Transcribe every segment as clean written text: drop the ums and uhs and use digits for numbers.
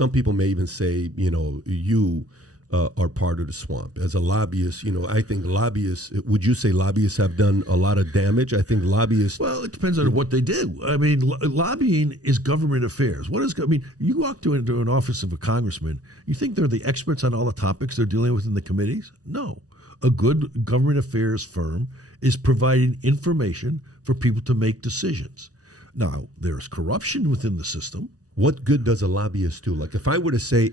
some people may even say, you are part of the swamp. As a lobbyist, I think lobbyists, would you say lobbyists have done a lot of damage? I think lobbyists... Well, it depends on what they do. I mean, lobbying is government affairs. You walk into an office of a congressman, you think they're the experts on all the topics they're dealing with in the committees? No. A good government affairs firm is providing information for people to make decisions. Now, there's corruption within the system. What good does a lobbyist do? Like if I were to say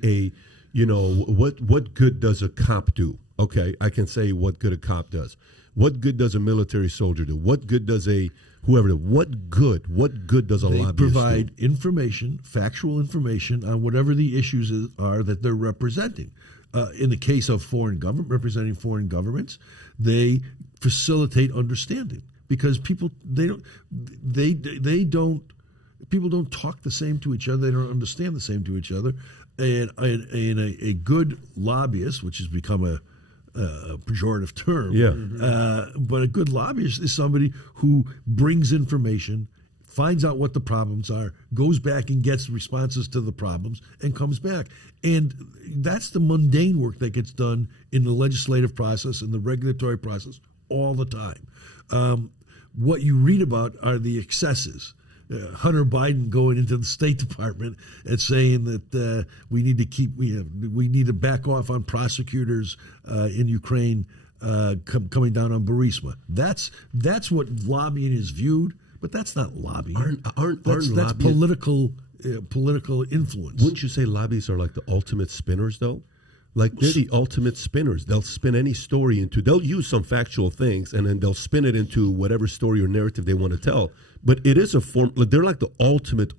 what good does a cop do? Okay, I can say what good a cop does. What good does a military soldier do? What good does whoever do? What good does a lobbyist do? They provide information, factual information on whatever the issues are that they're representing. In the case of representing foreign governments, they facilitate understanding because people don't talk the same to each other. They don't understand the same to each other. And a good lobbyist, which has become a pejorative term, but a good lobbyist is somebody who brings information, finds out what the problems are, goes back and gets responses to the problems, and comes back. And that's the mundane work that gets done in the legislative process and the regulatory process all the time. What you read about are the excesses. Hunter Biden going into the State Department and saying that we need to back off on prosecutors in Ukraine coming down on Burisma. That's what lobbying is viewed, but that's not lobbying. That's political influence. Wouldn't you say lobbyists are like the ultimate spinners, though? Like they're the ultimate spinners. They'll spin any story they'll use some factual things and then they'll spin it into whatever story or narrative they want to tell. But it is a form, they're like the ultimate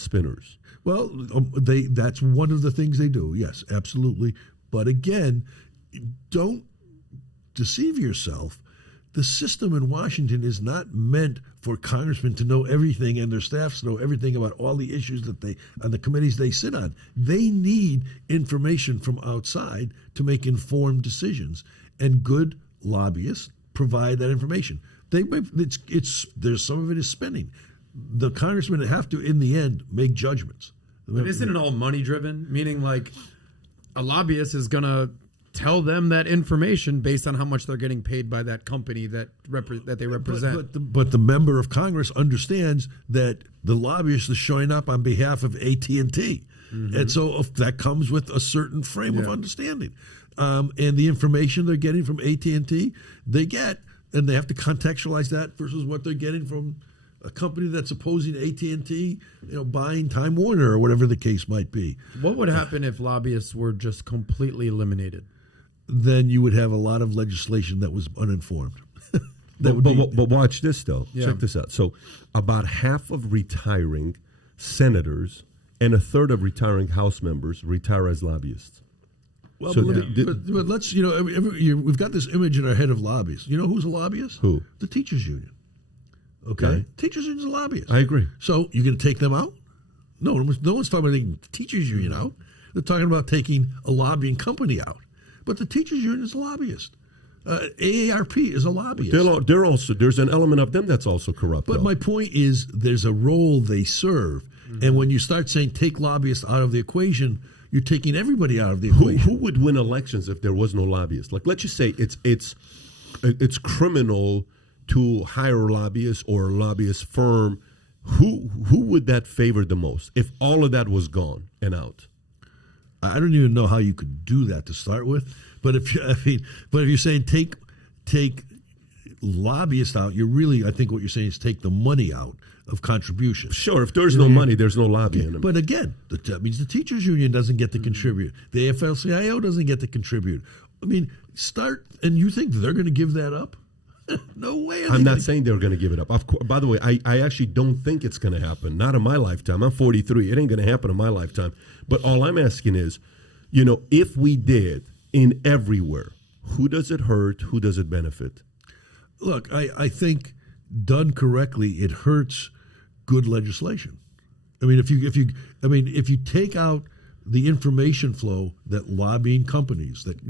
spinners. Well, that's one of the things they do. Yes, absolutely. But again, don't deceive yourself. The system in Washington is not meant for congressmen to know everything and their staffs to know everything about all the issues that on the committees they sit on. They need information from outside to make informed decisions, and good lobbyists provide that information. There's some of it is spending. The congressmen have to, in the end, make judgments. But isn't it all money driven? Meaning, like, a lobbyist is going to tell them that information based on how much they're getting paid by that company that they represent. But the member of Congress understands that the lobbyist is showing up on behalf of AT&T. Mm-hmm. And so that comes with a certain frame of understanding. And the information they're getting from AT&T, they get, and they have to contextualize that versus what they're getting from a company that's opposing AT&T, buying Time Warner or whatever the case might be. What would happen if lobbyists were just completely eliminated? Then you would have a lot of legislation that was uninformed. But watch this, though. Yeah. Check this out. So about half of retiring senators and a third of retiring House members retire as lobbyists. Well, so but let's, we've got this image in our head of lobbyists. You know who's a lobbyist? Who? The teachers union. Okay? Teachers union's a lobbyist. I agree. So you're going to take them out? No one's talking about taking the teachers union out. They're talking about taking a lobbying company out. But the teachers union is a lobbyist. AARP is a lobbyist. They're also, there's an element of them that's also corrupt. But my point is there's a role they serve. Mm-hmm. And when you start saying take lobbyists out of the equation, you're taking everybody out of the equation. Who would win elections if there was no lobbyist? Like, let's just say it's criminal to hire a lobbyist or a lobbyist firm. Who would that favor the most if all of that was gone and out? I don't even know how you could do that to start with. But if you're saying take lobbyists out, I think what you're saying is take the money out of contributions. Sure, if there's no money, there's no lobbying. But again, that means the teachers union doesn't get to contribute. The AFL-CIO doesn't get to contribute. I mean, and you think they're going to give that up? No way. I'm not saying they're going to give it up. By the way, I actually don't think it's going to happen. Not in my lifetime. I'm 43. It ain't going to happen in my lifetime. But all I'm asking is, if we did in everywhere, who does it hurt? Who does it benefit? Look, I think done correctly, it hurts good legislation. I mean, if you take out the information flow that lobbying companies that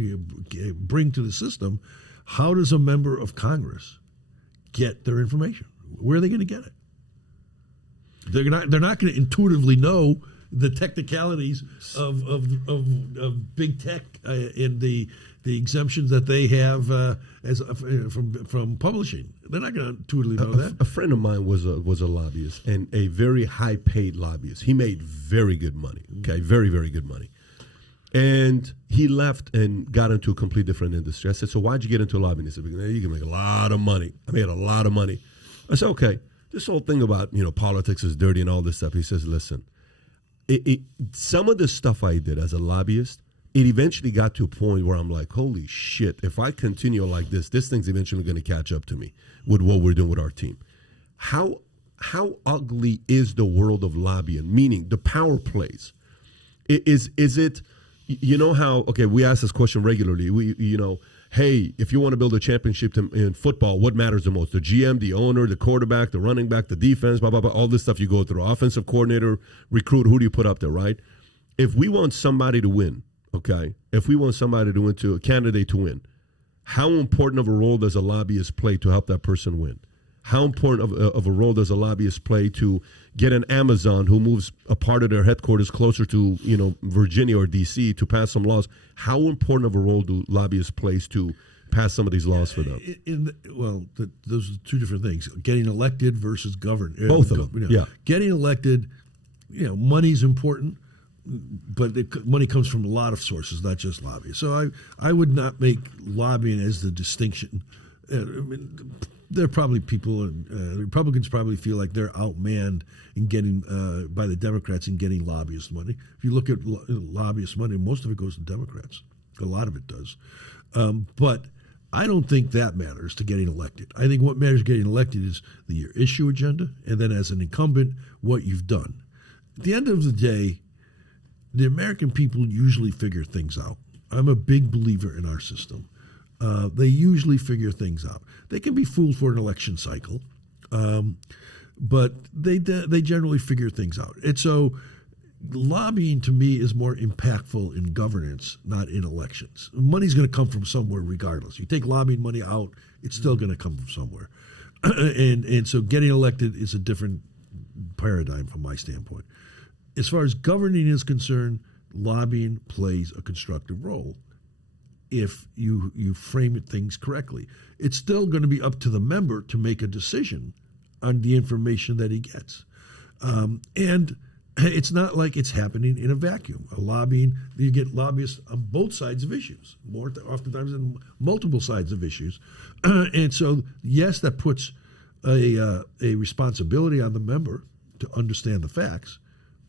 bring to the system, how does a member of Congress get their information? Where are they going to get it? They're not going to intuitively know the technicalities of big tech and the exemptions that they have from publishing. They're not going to totally know that. A friend of mine was a lobbyist, and a very high paid lobbyist. He made very good money. Okay, very, very good money. And he left and got into a complete different industry. I said, so why'd you get into lobbying? He said, because you can make a lot of money. I made a lot of money. I said, okay, this whole thing about, politics is dirty and all this stuff. He says, listen, some of the stuff I did as a lobbyist, it eventually got to a point where I'm like, holy shit, if I continue like this thing's eventually going to catch up to me with what we're doing with our team. How ugly is the world of lobbying, meaning the power plays? Is it... You know how, okay, we ask this question regularly. Hey, if you want to build a championship in football, what matters the most? The GM, the owner, the quarterback, the running back, the defense, blah, blah, blah, all this stuff you go through. Offensive coordinator, recruit, who do you put up there, right? If we want somebody to win, okay, if we want somebody to win, a candidate to win, how important of a role does a lobbyist play to help that person win? How important of a role does a lobbyist play to get an Amazon who moves a part of their headquarters closer to Virginia or D.C. to pass some laws? How important of a role do lobbyists play to pass some of these laws for them? Those are two different things: getting elected versus governed. Both of them. Yeah, getting elected, money's important, but money comes from a lot of sources, not just lobbyists. So I would not make lobbying as the distinction. There are probably people, the Republicans probably feel like they're outmanned in getting by the Democrats in getting lobbyist money. If you look at lobbyist money, most of it goes to Democrats. A lot of it does. But I don't think that matters to getting elected. I think what matters getting elected is your issue agenda, and then as an incumbent, what you've done. At the end of the day, the American people usually figure things out. I'm a big believer in our system. They usually figure things out. They can be fooled for an election cycle, but they generally figure things out. And so lobbying to me is more impactful in governance, not in elections. Money's going to come from somewhere regardless. You take lobbying money out, it's still going to come from somewhere. and so getting elected is a different paradigm from my standpoint. As far as governing is concerned, lobbying plays a constructive role if you frame things correctly. It's still going to be up to the member to make a decision on the information that he gets. And it's not like it's happening in a vacuum. You get lobbyists on both sides of issues, more oftentimes than multiple sides of issues. And so, yes, that puts a responsibility on the member to understand the facts,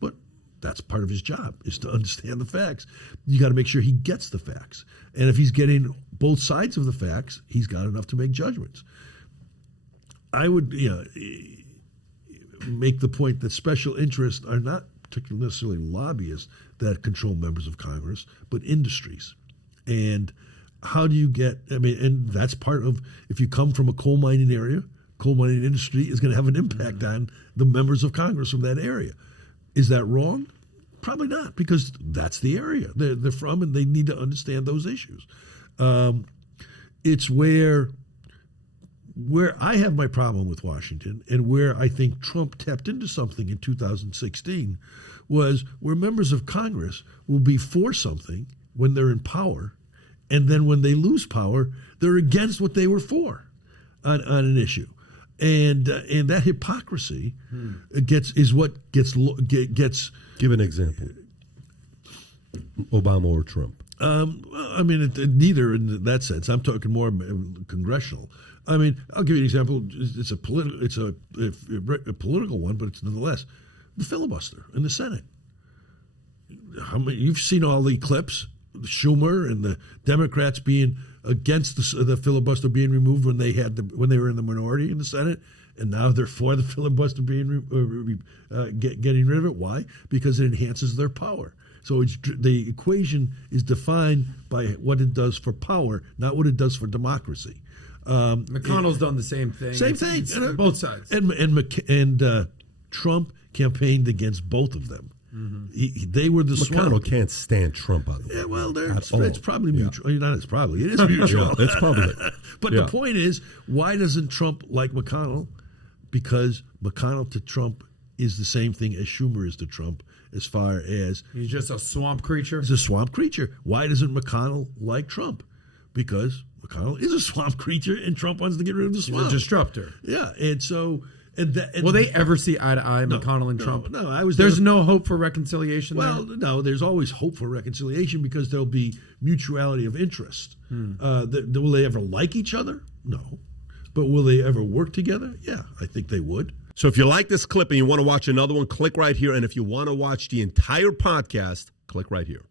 but that's part of his job, is to understand the facts. You got to make sure he gets the facts. And if he's getting both sides of the facts, he's got enough to make judgments. I would make the point that special interests are not particularly necessarily lobbyists that control members of Congress, but industries. And how do you and that's part of, if you come from a coal mining area, coal mining industry is going to have an impact on the members of Congress from that area. Is that wrong? Probably not, because that's the area they're from, and they need to understand those issues. It's where I have my problem with Washington, and where I think Trump tapped into something in 2016, was where members of Congress will be for something when they're in power, and then when they lose power, they're against what they were for on an issue. And that hypocrisy gets. Give an example. Obama or Trump? Neither in that sense. I'm talking more congressional. I'll give you an example. It's a political one, but it's nonetheless the filibuster in the Senate. You've seen all the clips, Schumer and the Democrats being against the filibuster being removed when they were in the minority in the Senate, and now they're for the filibuster being getting rid of it. Why? Because it enhances their power. So the equation is defined by what it does for power, not what it does for democracy. McConnell's done the same thing. Same thing. Both sides. And Trump campaigned against both of them. Mm-hmm. They were the McConnell can't stand Trump, by the way. Yeah, well, it's probably mutual. Not it's probably. It is mutual. It's probably. But the point is, why doesn't Trump like McConnell? Because McConnell to Trump is the same thing as Schumer is to Trump, as far as he's just a swamp creature. he's a swamp creature. Why doesn't McConnell like Trump? Because McConnell is a swamp creature, and Trump wants to get rid of the swamp. He's a disruptor. Yeah, and so Will they ever see eye to eye, McConnell and Trump? No, There's no hope for reconciliation. Well, there? no, there's always hope for reconciliation because there'll be mutuality of interest. Will they ever like each other? No. But will they ever work together? Yeah, I think they would. So if you like this clip and you want to watch another one, click right here. And if you want to watch the entire podcast, click right here.